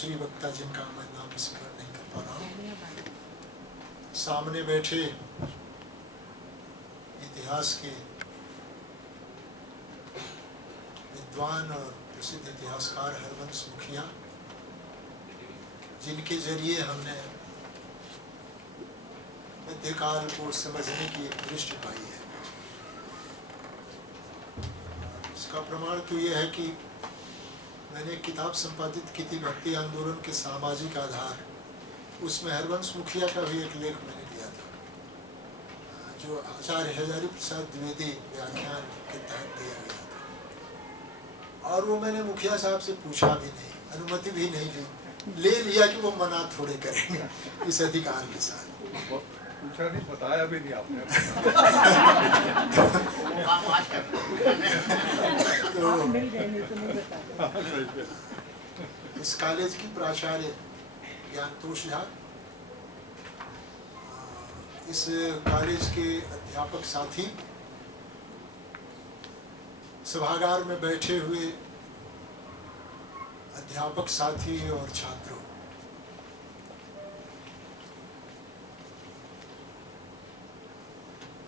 दूसरी वक्ता जिनका मैं नाम स्मरण नहीं कर पा रहा हूँ, सामने बैठे इतिहास के विद्वान और प्रसिद्ध इतिहासकार हरवंश मुखिया, जिनके जरिए हमने मध्यकाल को समझने की एक दृष्टि पाई है। इसका प्रमाण तो ये है कि मैंने एक किताब संपादित की थी भक्ति आंदोलन के सामाजिक आधार, उसमें हरवंश मुखिया का भी एक लेख मैंने लिया था, जो आचार्य हजारी प्रसाद द्विवेदी व्याख्यान के तहत दिया गया था। और वो मैंने मुखिया साहब से पूछा भी नहीं, अनुमति भी नहीं ली, ले लिया कि वो मना थोड़े करेंगे इस अधिकार के साथ। पूछा नहीं, बताया भी नहीं आपने। तो इस कॉलेज की प्राचार्य ज्ञानतोष झा, इस कॉलेज के अध्यापक साथी, सभागार में बैठे हुए अध्यापक साथी और छात्रों,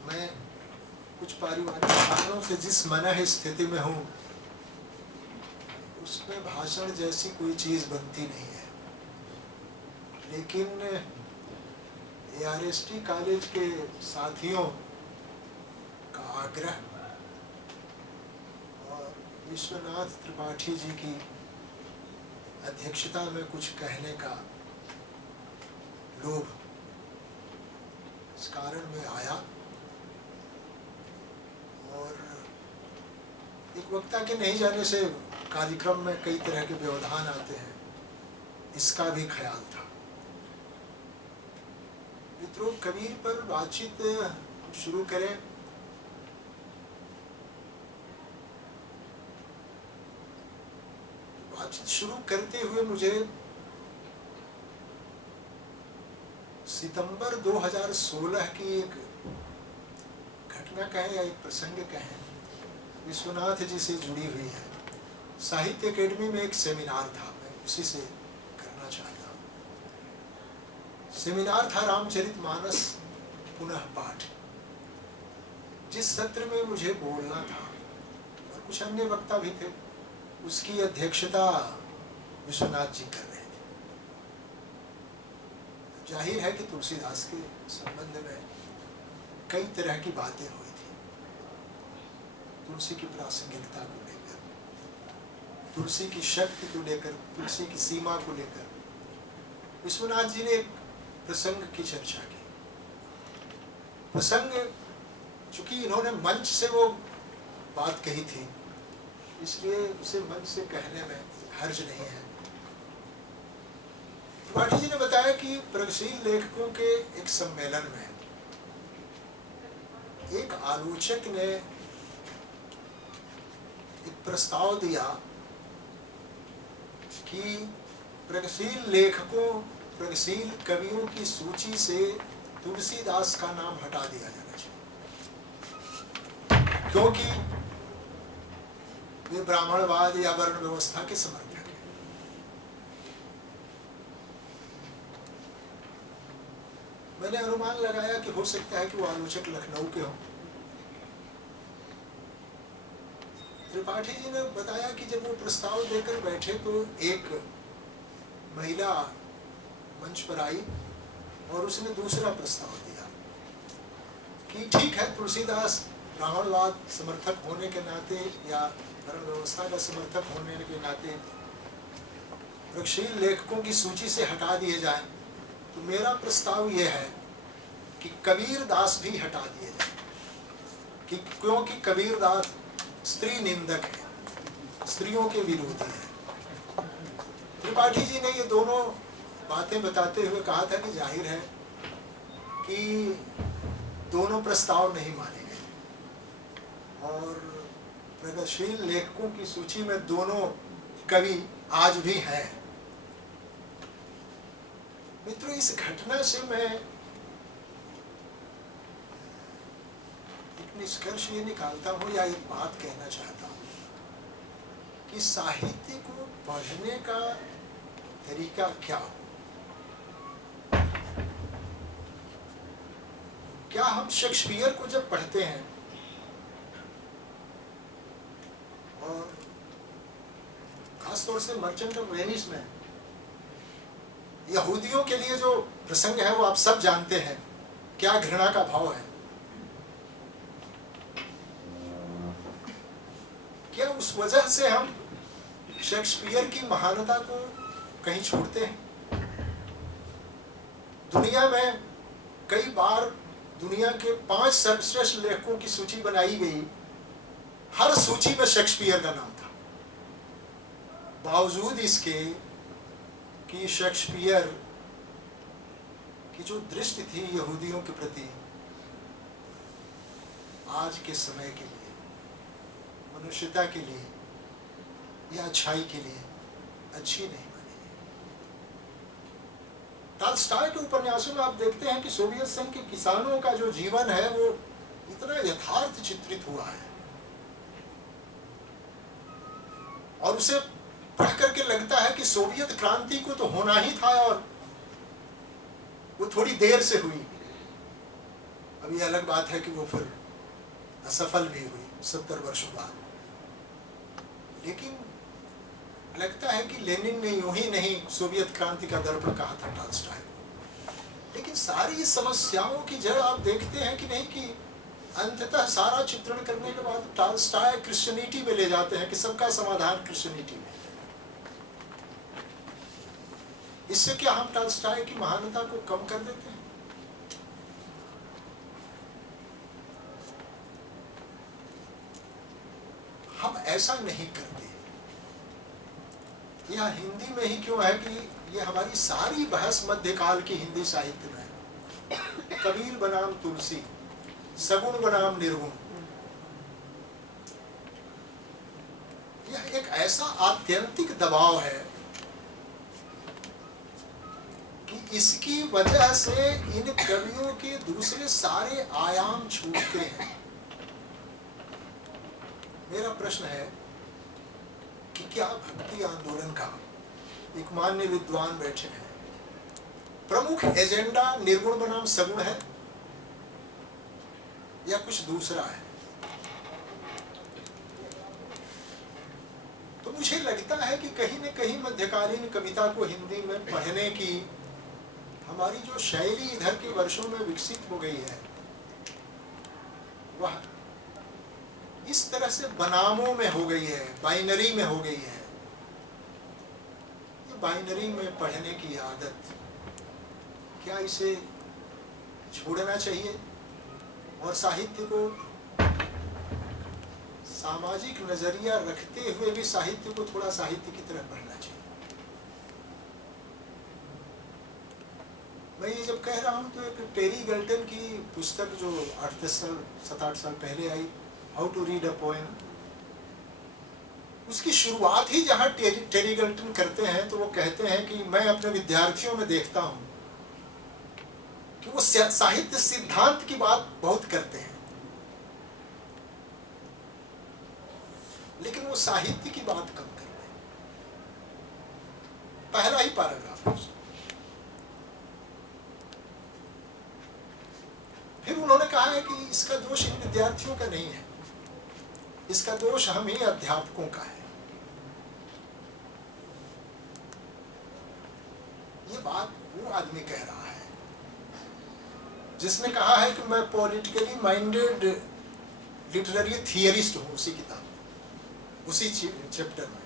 मैं कुछ पारिवारिक कारणों से जिस मनः स्थिति में हूँ, उसमें भाषण जैसी कोई चीज बनती नहीं है। लेकिन ARST कॉलेज के साथियों का आग्रह और विश्वनाथ त्रिपाठी जी की अध्यक्षता में कुछ कहने का लोभ, इस कारण में आया। और एक वक्ता के नहीं जाने से कार्यक्रम में कई तरह के व्यवधान आते हैं, इसका भी ख्याल था। मित्रों, कबीर पर बातचीत शुरू करें। बातचीत शुरू करते हुए मुझे सितंबर 2016 की एक घटना कहें या एक प्रसंग कहें, विश्वनाथ जी से जुड़ी हुई है। साहित्य अकेडमी में एक सेमिनार था, मैं उसी से करना चाहता हूँ। सेमिनार था रामचरितमानस पुनः पाठ। जिस सत्र में मुझे बोलना था और कुछ अन्य वक्ता भी थे, उसकी अध्यक्षता विश्वनाथ जी कर रहे थे। जाहिर है कि तुलसीदास के संबंध में कई तरह की बातें हुई थी। तुलसी की प्रासंगिकता को लेकर, तुलसी की शक्ति को लेकर, तुलसी की सीमा को लेकर विश्वनाथ जी ने एक प्रसंग की चर्चा की। प्रसंग, चूंकि इन्होंने मंच से वो बात कही थी, इसलिए उसे मंच से कहने में हर्ज नहीं है। त्रिपाठी जी ने बताया कि प्रगतिशील लेखकों के एक सम्मेलन में एक आलोचक ने एक प्रस्ताव दिया कि प्रगतिशील लेखकों, प्रगतिशील कवियों की सूची से तुलसीदास का नाम हटा दिया जाना चाहिए, क्योंकि वे ब्राह्मणवाद या वर्ण व्यवस्था के समर्थक हैं। मैंने अनुमान लगाया कि हो सकता है कि वो आलोचक लखनऊ के हों। त्रिपाठी जी ने बताया कि जब वो प्रस्ताव देकर बैठे तो एक महिला मंच पर आई और उसने दूसरा प्रस्ताव दिया कि ठीक है, तुलसीदास ब्राह्मणवाद समर्थक होने के नाते या वर्ण व्यवस्था का समर्थक होने के नाते प्रगतिशील लेखकों की सूची से हटा दिए जाएं, तो मेरा प्रस्ताव यह है कि कबीर दास भी हटा दिए जाए, कि क्योंकि कबीर दास स्त्री निंदक है, स्त्रियों के विरोधी है। त्रिपाठी जी ने ये दोनों बातें बताते हुए कहा था कि जाहिर है कि दोनों प्रस्ताव नहीं माने गए और प्रगतिशील लेखकों की सूची में दोनों कवि आज भी हैं। मित्रों, इस घटना से मैं एक निष्कर्ष ये निकालता हूँ या एक बात कहना चाहता हूँ कि साहित्य को पढ़ने का तरीका क्या हो? क्या हम शेक्सपियर को जब पढ़ते हैं और खासतौर से मर्चेंट ऑफ वेनिस में यहूदियों के लिए जो प्रसंग है वो आप सब जानते हैं, क्या घृणा का भाव है, क्या उस वजह से हम शेक्सपियर की महानता को कहीं छोड़ते हैं? दुनिया में कई बार दुनिया के 5 सर्वश्रेष्ठ लेखकों की सूची बनाई गई, हर सूची में शेक्सपियर का नाम था। बावजूद इसके कि शेक्सपियर की जो दृष्टि थी यहूदियों के प्रति आज के समय के लिए, मनुष्यता के लिए या अच्छाई के लिए अच्छी नहीं मानी। टॉल्स्टॉय के उपन्यासों में आप देखते हैं कि सोवियत संघ के किसानों का जो जीवन है वो इतना यथार्थ चित्रित हुआ है और उसे पढ़ करके लगता है कि सोवियत क्रांति को तो होना ही था और वो थोड़ी देर से हुई। अब ये अलग बात है कि वो फिर असफल भी हुई 70 वर्षों बाद, लेकिन लगता है कि लेनिन ने यूं ही नहीं सोवियत क्रांति का दर्पण कहा था टॉल्स्टॉय को। लेकिन सारी समस्याओं की जड़ आप देखते हैं कि नहीं, कि अंततः सारा चित्रण करने के बाद टॉल्स्टॉय क्रिश्चियनिटी में ले जाते हैं कि सबका समाधान क्रिश्चियनिटी में। इससे क्या हम टॉल्स्टॉय की महानता को कम कर देते हैं? हम ऐसा नहीं करते। यह हिंदी में ही क्यों है कि ये हमारी सारी बहस मध्यकाल की हिंदी साहित्य में है। कबीर बनाम तुलसी, सगुण बनाम निर्गुण, यह एक ऐसा आत्यंतिक दबाव है कि इसकी वजह से इन कवियों के दूसरे सारे आयाम छूटते हैं। मेरा प्रश्न है कि क्या भक्ति आंदोलन का एक मान्य विद्वान बैठे हैं, प्रमुख एजेंडा निर्गुण बनाम सगुण है या कुछ दूसरा है? तो मुझे लगता है कि कहीं न कहीं मध्यकालीन कविता को हिंदी में पढ़ने की हमारी जो शैली इधर के वर्षों में विकसित हो गई है, वह इस तरह से बनामों में हो गई है, बाइनरी में हो गई है। ये बाइनरी में पढ़ने की आदत, क्या इसे छोड़ना चाहिए और साहित्य को सामाजिक नजरिया रखते हुए भी साहित्य को थोड़ा साहित्य की तरह पढ़ना चाहिए? मैं ये जब कह रहा हूँ तो एक टेरी गल्टन की पुस्तक जो 8-10 साल 7-8 साल पहले आई, how to read a poem, उसकी शुरुआत ही जहाँ टेरी गल्टन करते हैं तो वो कहते हैं कि मैं अपने विद्यार्थियों में देखता हूँ कि वो साहित्य सिद्धांत की बात बहुत करते हैं, लेकिन वो साहित्य की बात कम करते हैं। पहला ही पैराग्राफ। फिर उन्होंने कहा है कि इसका दोष इन विद्यार्थियों का नहीं है, इसका दोष हम ही अध्यापकों का है। ये बात वो आदमी कह रहा है जिसने कहा है कि मैं पॉलिटिकली माइंडेड लिटरेरी थियरिस्ट हूं, उसी किताब में, उसी चैप्टर में।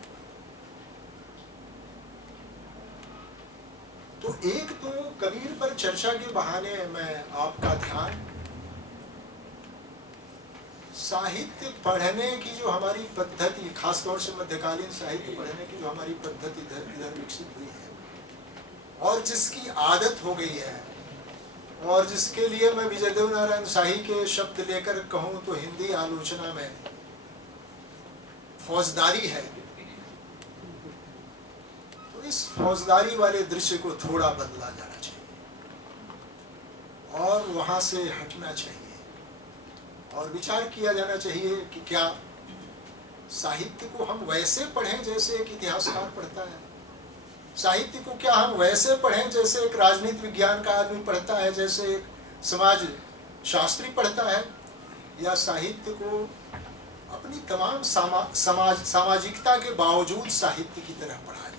तो एक तो कबीर पर चर्चा के बहाने मैं आपका ध्यान साहित्य पढ़ने की जो हमारी पद्धति, खासतौर से मध्यकालीन साहित्य पढ़ने की जो हमारी पद्धति इधर विकसित हुई है और जिसकी आदत हो गई है, और जिसके लिए मैं विजय देव नारायण शाही के शब्द लेकर कहूँ तो हिंदी आलोचना में फौजदारी है, तो इस फौजदारी वाले दृश्य को थोड़ा बदला जाना चाहिए और वहाँ से हटना चाहिए और विचार किया जाना चाहिए कि क्या साहित्य को हम वैसे पढ़ें जैसे एक इतिहासकार पढ़ता है, साहित्य को क्या हम वैसे पढ़ें जैसे एक राजनीति विज्ञान का आदमी पढ़ता है, जैसे एक समाज शास्त्री पढ़ता है, या साहित्य को अपनी तमाम सामाजिकता के बावजूद साहित्य की तरह पढ़ा जाए?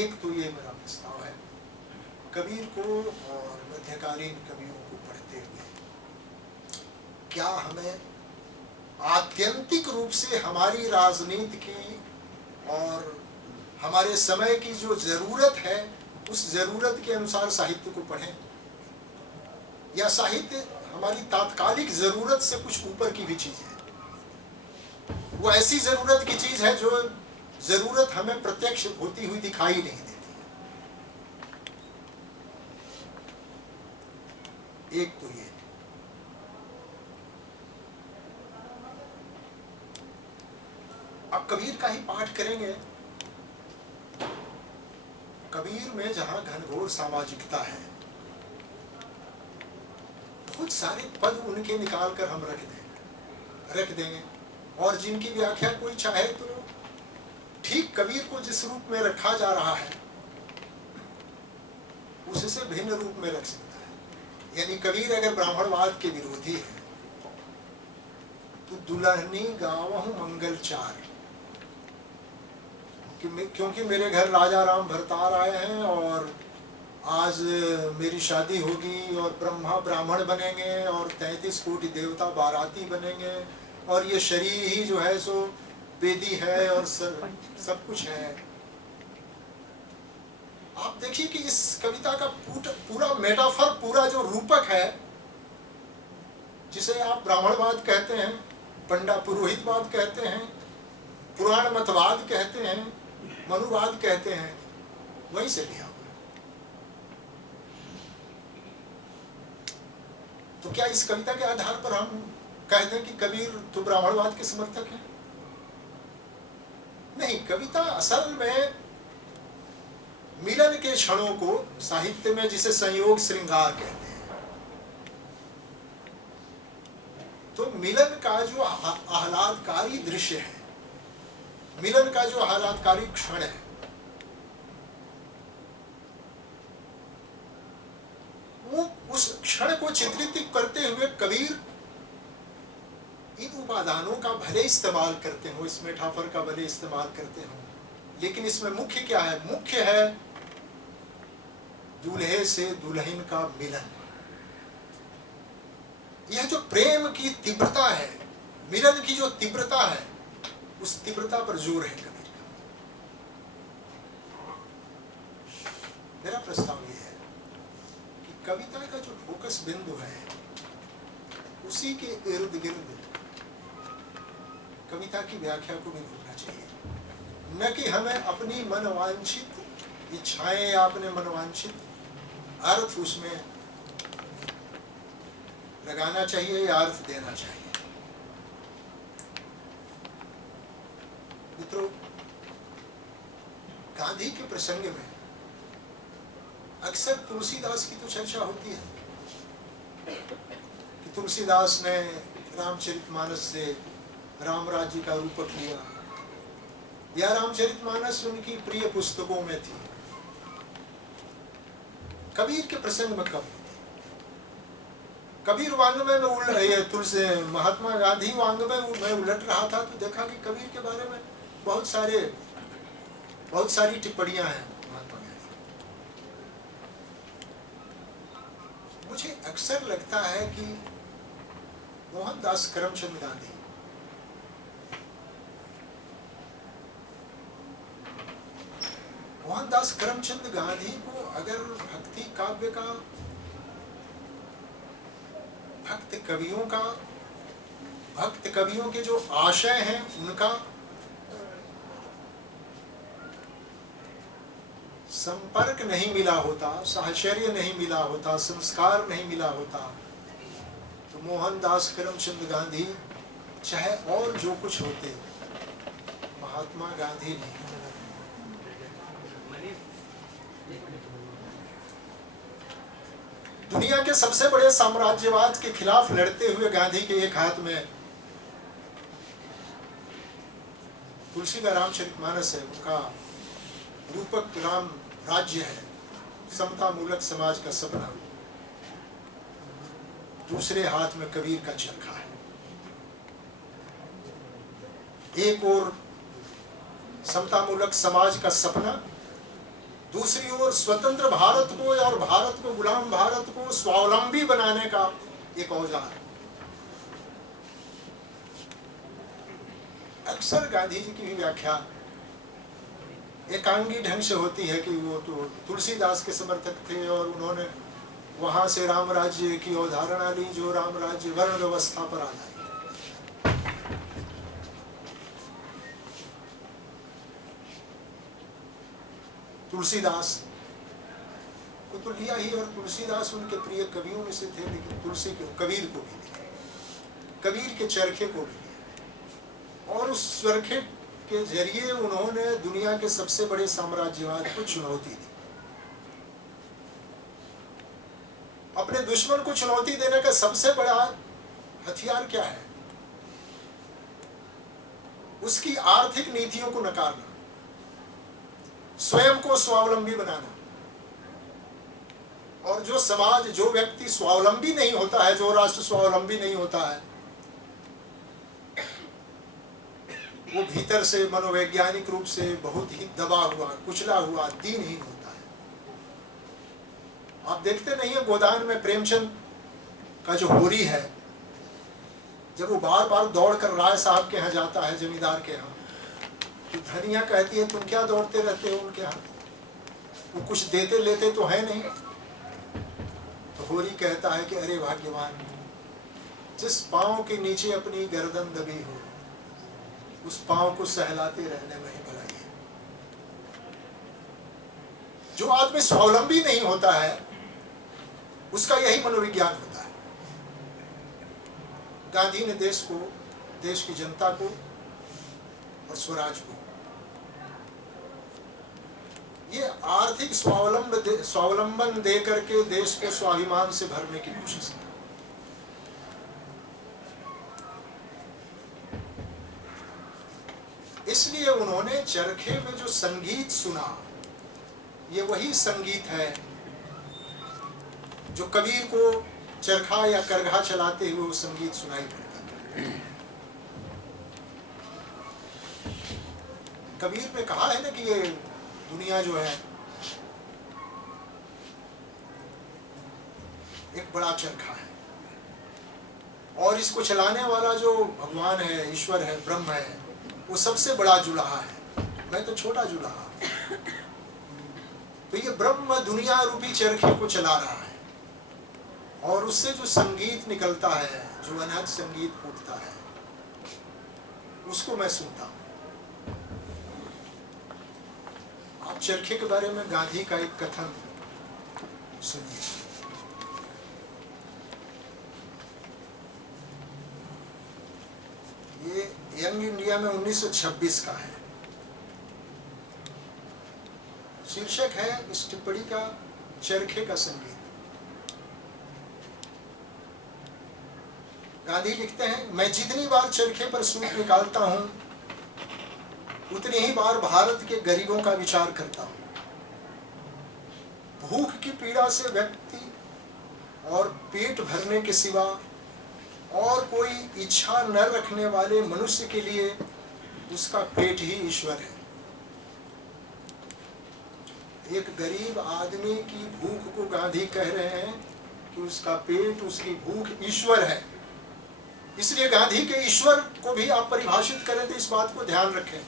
एक तो ये मेरा प्रस्ताव है। कबीर को और मध्यकालीन कवियों को पढ़ते हुए क्या हमें आत्यंतिक रूप से हमारी राजनीति की और हमारे समय की जो जरूरत है उस जरूरत के अनुसार साहित्य को पढ़ें, या साहित्य हमारी तात्कालिक जरूरत से कुछ ऊपर की भी चीज है? वो ऐसी जरूरत की चीज है जो जरूरत हमें प्रत्यक्ष होती हुई दिखाई नहीं देती। एक तो ये। अब कबीर का ही पाठ करेंगे। कबीर में जहां घनघोर सामाजिकता है, बहुत सारे पद उनके निकाल कर हम रख देंगे, और जिनकी व्याख्या कोई चाहे तो ठीक कबीर को जिस रूप में रखा जा रहा है उससे भिन्न रूप में रख सकता है। यानी कबीर अगर ब्राह्मणवाद के विरोधी है तो दुल्हनी गावहु मंगल चार, क्योंकि मेरे घर राजा राम भरतार आए हैं और आज मेरी शादी होगी और ब्रह्मा ब्राह्मण बनेंगे और 33 कोटि देवता बाराती बनेंगे और ये शरीर ही जो है सो वेदी है और सब कुछ है। आप देखिए कि इस कविता का पूरा मेटाफर, पूरा जो रूपक है, जिसे आप ब्राह्मणवाद कहते हैं, पंडा पुरोहितवाद कहते हैं, पुराण मतवाद कहते हैं, मनुवाद कहते हैं, वहीं से लिया। तो क्या इस कविता के आधार पर हम कह दें कि कबीर तो ब्राह्मणवाद के समर्थक हैं? नहीं, कविता असल में मिलन के क्षणों को, साहित्य में जिसे संयोग श्रृंगार कहते हैं, तो मिलन का जो आह्लादकारी दृश्य है, मिलन का जो आह्लादकारी क्षण है, वो उस क्षण को चित्रित करते हुए कबीर इन उपादानों का भले इस्तेमाल करते हो, इस मेटाफर का भले इस्तेमाल करते हो, लेकिन इसमें मुख्य क्या है? मुख्य है दूल्हे से दुल्हन का मिलन। यह जो प्रेम की तीव्रता है, मिलन की जो तीव्रता है, उस तीव्रता पर जोर है कबीर का। मेरा प्रस्ताव यह है कि कविता का जो फोकस बिंदु है उसी के इर्द गिर्द कविता की व्याख्या को भी भूलना चाहिए, न कि हमें अपनी मनवांछित इच्छाएं या अपने मनवांछित अर्थ उसमें लगाना चाहिए या अर्थ देना चाहिए। मित्रों, गांधी के प्रसंग में अक्सर तुलसीदास की तो चर्चा होती है कि तुलसीदास ने रामचरितमानस से राम राज्य का रूपक लिया, या रामचरितमानस उनकी प्रिय पुस्तकों में थी। कबीर के प्रसंग में कब होती? कबीर वांग्मय में उड़ रही है, तुलसी महात्मा गांधी वांग्मय में उलट रहा था तो देखा कि कबीर के बारे में बहुत सारी टिप्पणियां हैं महात्मा गांधी। मुझे अक्सर लगता है कि मोहनदास करमचंद गांधी मोहनदास करमचंद गांधी को अगर भक्ति काव्य का, भक्त कवियों के जो आशय हैं उनका संपर्क नहीं मिला होता, साहचर्य नहीं मिला होता, संस्कार नहीं मिला होता, तो मोहनदास करमचंद गांधी चाहे और जो कुछ होते, महात्मा गांधी नहीं। दुनिया के सबसे बड़े साम्राज्यवाद के खिलाफ लड़ते हुए गांधी के एक हाथ में तुलसी का रामचरितमानस है, उनका रूपक राम राज्य है, समता मूलक समाज का सपना। दूसरे हाथ में कबीर का चरखा है। एक ओर समता मूलक समाज का सपना, दूसरी ओर स्वतंत्र भारत को और भारत को, गुलाम भारत को स्वावलंबी बनाने का एक औजार। अक्सर गांधी जी की भी व्याख्या एकांगी ढंग से होती है कि वो तो तुलसीदास के समर्थक थे और उन्होंने वहां से राम राज्य की अवधारणा ली, जो राम राज्य वर्ण व्यवस्था पर आधारित। तुलसीदास को तो लिया ही, और तुलसीदास उनके प्रिय कवियों में से थे, लेकिन तुलसी के कबीर को भी लिया, कबीर के चरखे को भी लिया, और उस चरखे के जरिए उन्होंने दुनिया के सबसे बड़े साम्राज्यवाद को चुनौती दी। अपने दुश्मन को चुनौती देने का सबसे बड़ा हथियार क्या है? उसकी आर्थिक नीतियों को नकारना, स्वयं को स्वावलंबी बनाना। और जो समाज, जो व्यक्ति स्वावलंबी नहीं होता है, जो राष्ट्र स्वावलंबी नहीं होता है, वो भीतर से मनोवैज्ञानिक रूप से बहुत ही दबा हुआ, कुचला हुआ, दीनहीन होता है। आप देखते नहीं है गोदान में प्रेमचंद का जो होरी है, जब वो बार बार दौड़कर राय साहब के यहाँ जाता है, जमींदार के यहाँ, तो धनिया कहती है तुम क्या दौड़ते रहते हो उनके यहाँ, वो कुछ देते लेते तो है नहीं। तो होरी कहता है कि अरे भाग्यवान, जिस पांव के नीचे अपनी गर्दन दबी हो, उस पांव को सहलाते रहने में ही भलाई है। जो आदमी स्वावलंबी नहीं होता है, उसका यही मनोविज्ञान होता है। गांधी ने देश को, देश की जनता को और स्वराज को ये आर्थिक स्वावलंबन दे करके देश को स्वाभिमान से भरने की कोशिश की। इसलिए उन्होंने चरखे में जो संगीत सुना, ये वही संगीत है जो कबीर को चरखा या करघा चलाते हुए वो संगीत सुनाई पड़ता था। कबीर ने कहा है ना कि ये दुनिया जो है एक बड़ा चरखा है, और इसको चलाने वाला जो भगवान है, ईश्वर है, ब्रह्म है, वो सबसे बड़ा जुलाहा है, मैं तो छोटा जुलाहा। तो ये ब्रह्म दुनिया रूपी चरखे को चला रहा है, और उससे जो संगीत निकलता है, जो अनहद संगीत फूटता है, उसको मैं सुनता हूं। आप चरखे के बारे में गांधी का एक कथन सुनिए। ये यंग इंडिया में 1926 का है। शीर्षक है इस टिप्पणी का, चरखे का संगीत। गांधी लिखते हैं, मैं जितनी बार चरखे पर सूत निकालता हूं, उतनी ही बार भारत के गरीबों का विचार करता हूं। भूख की पीड़ा से व्यक्ति और पेट भरने के सिवा और कोई इच्छा न रखने वाले मनुष्य के लिए उसका पेट ही ईश्वर है। एक गरीब आदमी की भूख को गांधी कह रहे हैं कि उसका पेट, उसकी भूख ईश्वर है। इसलिए गांधी के ईश्वर को भी आप परिभाषित करें तो इस बात को ध्यान रखें।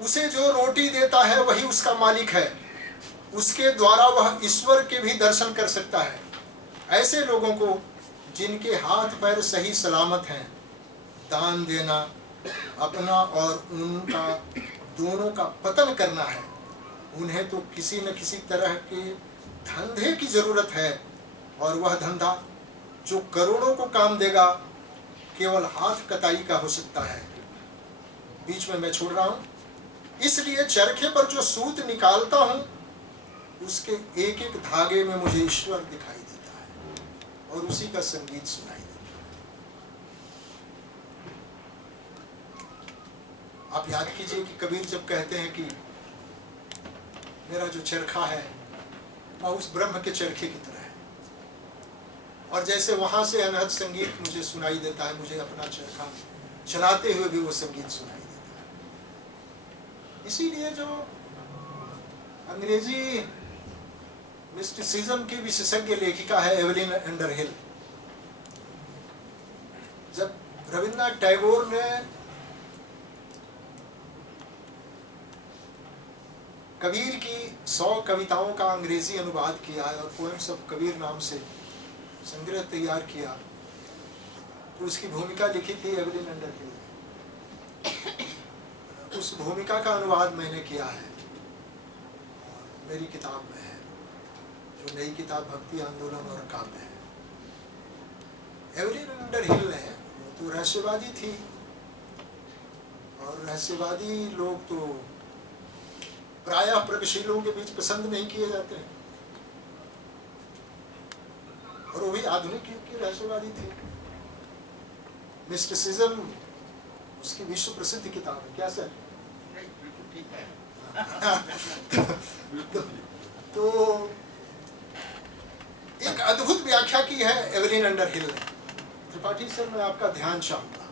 उसे जो रोटी देता है वही उसका मालिक है, उसके द्वारा वह ईश्वर के भी दर्शन कर सकता है। ऐसे लोगों को जिनके हाथ पैर सही सलामत हैं, दान देना, अपना और उनका दोनों का पतन करना है। उन्हें तो किसी न किसी तरह के धंधे की जरूरत है, और वह धंधा जो करोड़ों को काम देगा केवल हाथ कताई का हो सकता है। बीच में मैं छोड़ रहा हूं। इसलिए चरखे पर जो सूत निकालता हूं, उसके एक एक धागे में मुझे ईश्वर दिखाई देता है और उसी का संगीत सुनाई देता है। आप याद कीजिए कि कबीर जब कहते हैं कि मेरा जो चरखा है वह उस ब्रह्म के चरखे की तरह है, और जैसे वहां से अनहद संगीत मुझे सुनाई देता है, मुझे अपना चरखा चलाते हुए भी वो संगीत सुनाई देता है। इसीलिए जो अंग्रेजी मिस्टिसिज्म की विशेषज्ञ लेखिका है एवलिन अंडरहिल, जब रविन्द्रनाथ टैगोर ने कबीर की 100 कविताओं का अंग्रेजी अनुवाद किया है और पोएम्स ऑफ कबीर नाम से संग्रह तैयार किया, तो उसकी भूमिका लिखी थी एवलिन अंडरहिल ने। उस भूमिका का अनुवाद मैंने किया है और मेरी किताब में है, जो नई किताब भक्ति आंदोलन और काव्य है। एवलिन अंडरहिल ने, वो तो रहस्यवादी थी और रहस्यवादी लोग तो प्रायः प्रगतिशीलों के बीच पसंद नहीं किए जाते हैं, और वो भी आधुनिक युग की रहस्यवादी थी। मिस्टिसिज्म उसकी विश्व प्रसिद्ध किताब है। क्या सर? ठीक है। तो एक अद्भुत व्याख्या की है एवलिन अंडरहिल ने। त्रिपाठी सर, मैं आपका ध्यान चाहूंगा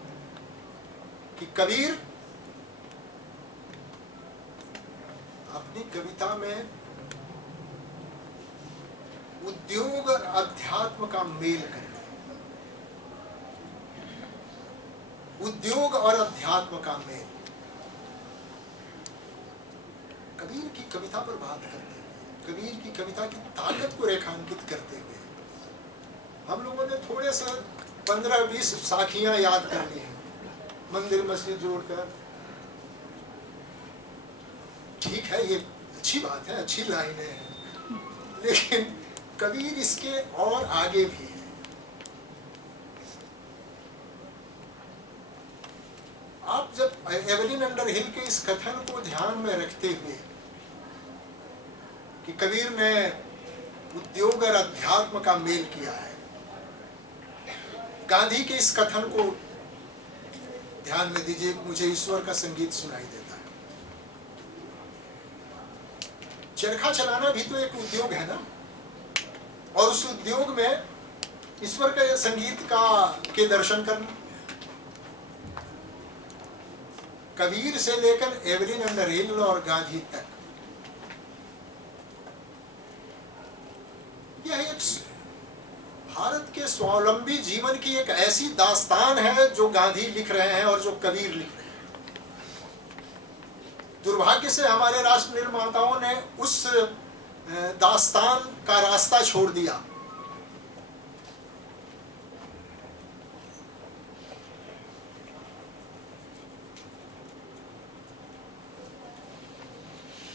कि कबीर अपनी कविता में उद्योग और अध्यात्म का मेल करते हैं। उद्योग और अध्यात्म का मेल कबीर की कविता पर बात करते हैं। कबीर की कविता की ताकत को रेखांकित करते हुए हम लोगों ने थोड़े से 15-20 साखियां याद कर ली हैं, मंदिर मस्जिद जोड़कर। ठीक है, ये अच्छी बात है, अच्छी लाइनें हैं, लेकिन कबीर इसके और आगे भी है। आप जब एवलिन अंडरहिल के इस कथन को ध्यान में रखते हुए कि कबीर ने उद्योग और अध्यात्म का मेल किया है, गांधी के इस कथन को ध्यान में दीजिए, मुझे ईश्वर का संगीत सुनाई देता है। चरखा चलाना भी तो एक उद्योग है ना, और उस उद्योग में ईश्वर के संगीत के दर्शन करना। कबीर से लेकर एवलिन अंडरहिल और गांधी तक यह एक भारत के स्वावलंबी जीवन की एक ऐसी दास्तान है जो गांधी लिख रहे हैं और जो कबीर लिख रहे हैं। दुर्भाग्य से हमारे राष्ट्र निर्माताओं ने उस दास्तान का रास्ता छोड़ दिया।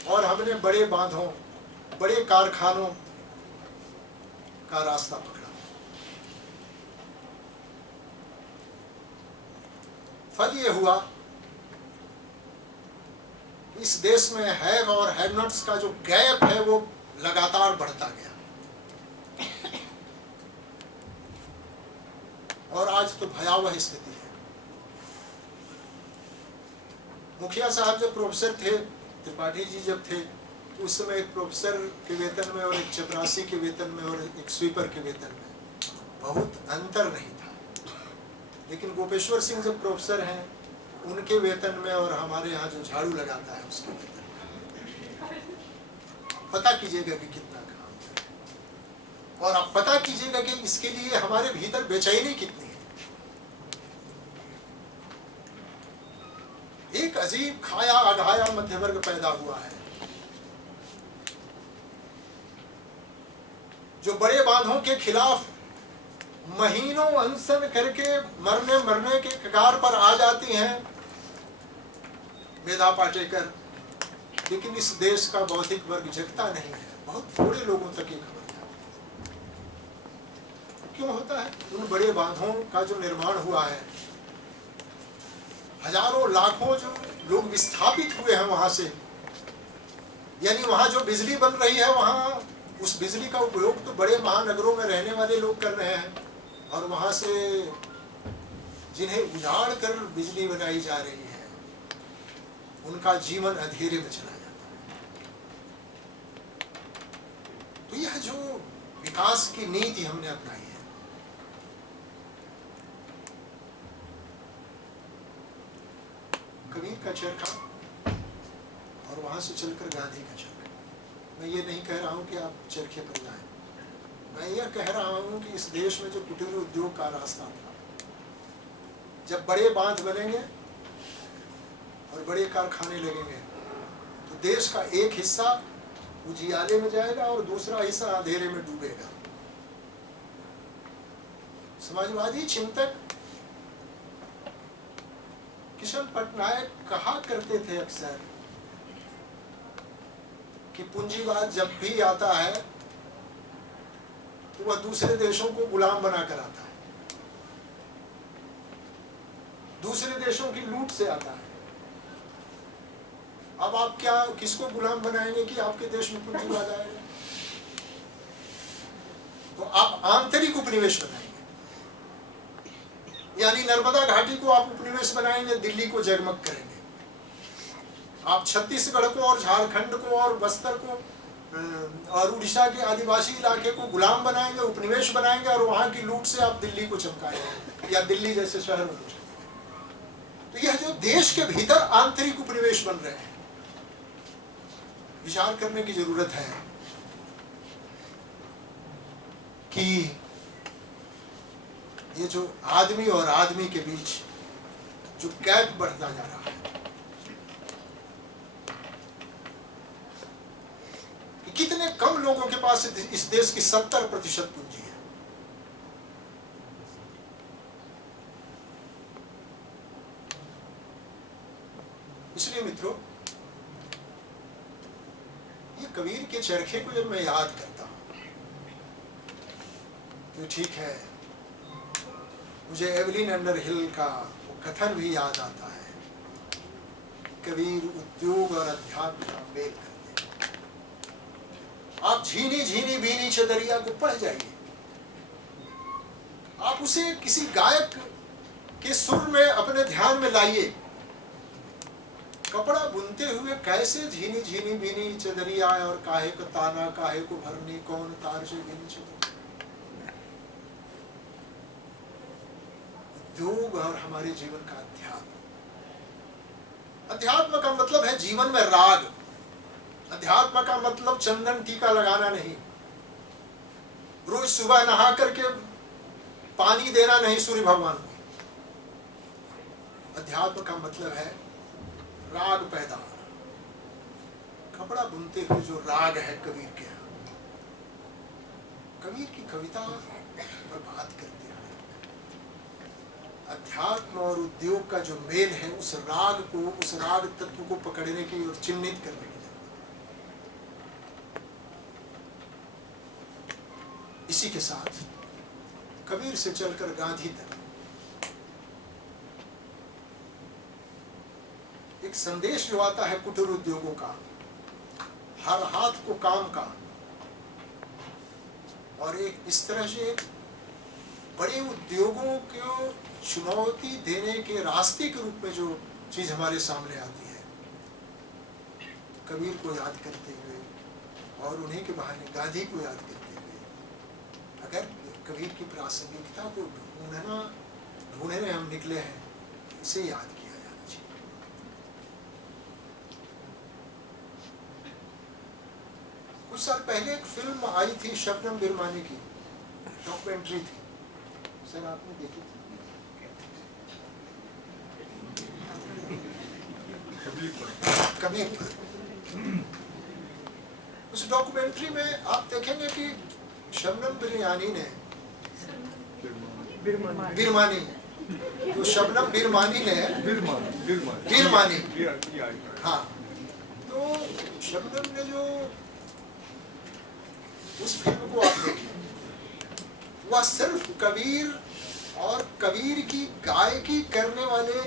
और हमने बड़े बांधों, बड़े कारखानों का रास्ता पकड़ा। फल ये हुआ कि इस देश में हैव और हैव नॉट्स का जो गैप है वो लगातार बढ़ता गया, और आज तो भयावह स्थिति है। मुखिया साहब जब प्रोफेसर थे, त्रिपाठी जी जब थे, उस समय एक प्रोफेसर के वेतन में और एक चपरासी के वेतन में और एक स्वीपर के वेतन में बहुत अंतर नहीं था। लेकिन गोपेश्वर सिंह जब प्रोफेसर हैं, उनके वेतन में और हमारे यहाँ जो झाड़ू लगाता है उसके वेतन में पता कीजिएगा कि कितना काम है, और आप पता कीजिएगा कि इसके लिए हमारे भीतर बेचैनी कितनी है। एक अजीब खाया अघाया मध्य वर्ग पैदा हुआ है जो बड़े बांधों के खिलाफ महीनों अनशन करके मरने के कगार पर आ जाती हैं मेधा पाटेकर, लेकिन इस देश का बौद्धिक वर्ग जगता नहीं है। बहुत थोड़े लोगों तक ये खबर जाती है। क्यों होता है? उन बड़े बांधों का जो निर्माण हुआ है, हजारों लाखों जो लोग विस्थापित हुए हैं वहां से, यानी वहां जो बिजली बन रही है वहां उस बिजली का उपयोग तो बड़े महानगरों में रहने वाले लोग कर रहे हैं, और वहां से जिन्हें उजाड़ कर बिजली बनाई जा रही है उनका जीवन अंधेरे में चला जाता है। तो यह जो विकास की नीति हमने अपनाई है, कबीर का चरखा और वहां से चलकर गांधी का चरखा। मैं ये नहीं कह रहा हूं कि आप चरखे पर जाएं, मैं यह कह रहा हूं कि इस देश में जो कुटीर उद्योग का रास्ता था, जब बड़े बांध बनेंगे और बड़े कारखाने लगेंगे तो देश का एक हिस्सा उजियाले में जाएगा और दूसरा हिस्सा अंधेरे में डूबेगा। समाजवादी चिंतक किशन पटनायक कहा करते थे अक्सर कि पूंजीवाद जब भी आता है तो वह दूसरे देशों को गुलाम बनाकर आता है, दूसरे देशों की लूट से आता है। अब आप क्या किसको गुलाम बनाएंगे कि आपके देश में पूंजीवाद आएगा? तो आप आंतरिक उपनिवेश बनाएंगे, यानी नर्मदा घाटी को आप उपनिवेश बनाएंगे, दिल्ली को जगमग करेंगे। आप छत्तीसगढ़ को और झारखंड को और बस्तर को और उड़ीसा के आदिवासी इलाके को गुलाम बनाएंगे, उपनिवेश बनाएंगे और वहां की लूट से आप दिल्ली को चमकाएंगे या दिल्ली जैसे शहर में कुछ। तो यह जो देश के भीतर आंतरिक उपनिवेश बन रहे हैं, विचार करने की जरूरत है कि ये जो आदमी और आदमी के बीच जो गैप बढ़ता जा रहा है, कि कितने कम लोगों के पास इस देश की 70% पूंजी है। इसलिए मित्रों, ये कबीर के चरखे को जब मैं याद करता हूं तो ठीक है, मुझे एवलिन अंडरहिल का वो कथन भी याद आता है, कबीर उद्योग और अध्यात्म का मेल करते हैं। आप झीनी झीनी बीनी चदरिया को पढ़ जाइए, आप उसे किसी गायक के सुर में अपने ध्यान में लाइए। कपड़ा बुनते हुए कैसे झीनी झीनी बीनी चदरिया और काहे को ताना, काहे को भरनी, कौन तार से बीनी चदरिया। उद्योग और हमारे जीवन का अध्यात्म। अध्यात्म का मतलब है जीवन में राग। अध्यात्म का मतलब चंदन टीका लगाना नहीं, रोज सुबह नहा करके पानी देना नहीं सूर्य भगवान को। अध्यात्म का मतलब है राग पैदा होना। कपड़ा बुनते हुए जो राग है कबीर के यहाँ, कबीर की कविता पर बात करते हैं। अध्यात्म और उद्योग का जो मेल है, उस राग को, उस राग तत्व को पकड़ने की और चिन्हित करने की जरूरत है। इसी के साथ कबीर से चलकर गांधी तक एक संदेश जो आता है कुटीर उद्योगों का, हर हाथ को काम का, और एक इस तरह से एक बड़े उद्योगों को चुनौती देने के रास्ते के रूप में जो चीज हमारे सामने आती है, कबीर को याद करते हुए और उन्हीं के बहाने गांधी को याद करते हुए, अगर कबीर की प्रासंगिकता को ढूंढने हम निकले हैं, इसे याद किया जाना चाहिए। कुछ साल पहले एक फिल्म आई थी शबनम बिरमानी की, डॉक्यूमेंट्री थी, सर आपने देखी थी? कबीर पर। उस डॉक्यूमेंट्री में आप देखेंगे कि शबनम बिरमानी ने बिरमानी जो शबनम बिरमानी ने बिरमानी हाँ, तो शबनम ने जो उस फिल्म को आप देखिए, वह सिर्फ कबीर और कबीर की गायकी करने वाले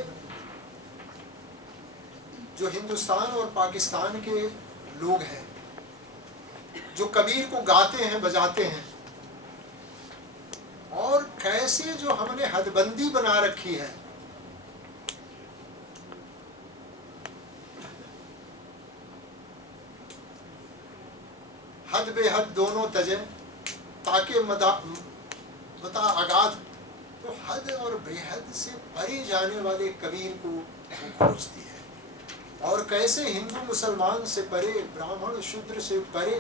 जो हिंदुस्तान और पाकिस्तान के लोग हैं, जो कबीर को गाते हैं, बजाते हैं, और कैसे जो हमने हदबंदी बना रखी है हद बेहद दोनों तजे, ताके मता अगाध। तो हद और बेहद से परे जाने वाले कबीर को वो खोजती है। और कैसे हिंदू मुसलमान से परे, ब्राह्मण शूद्र से परे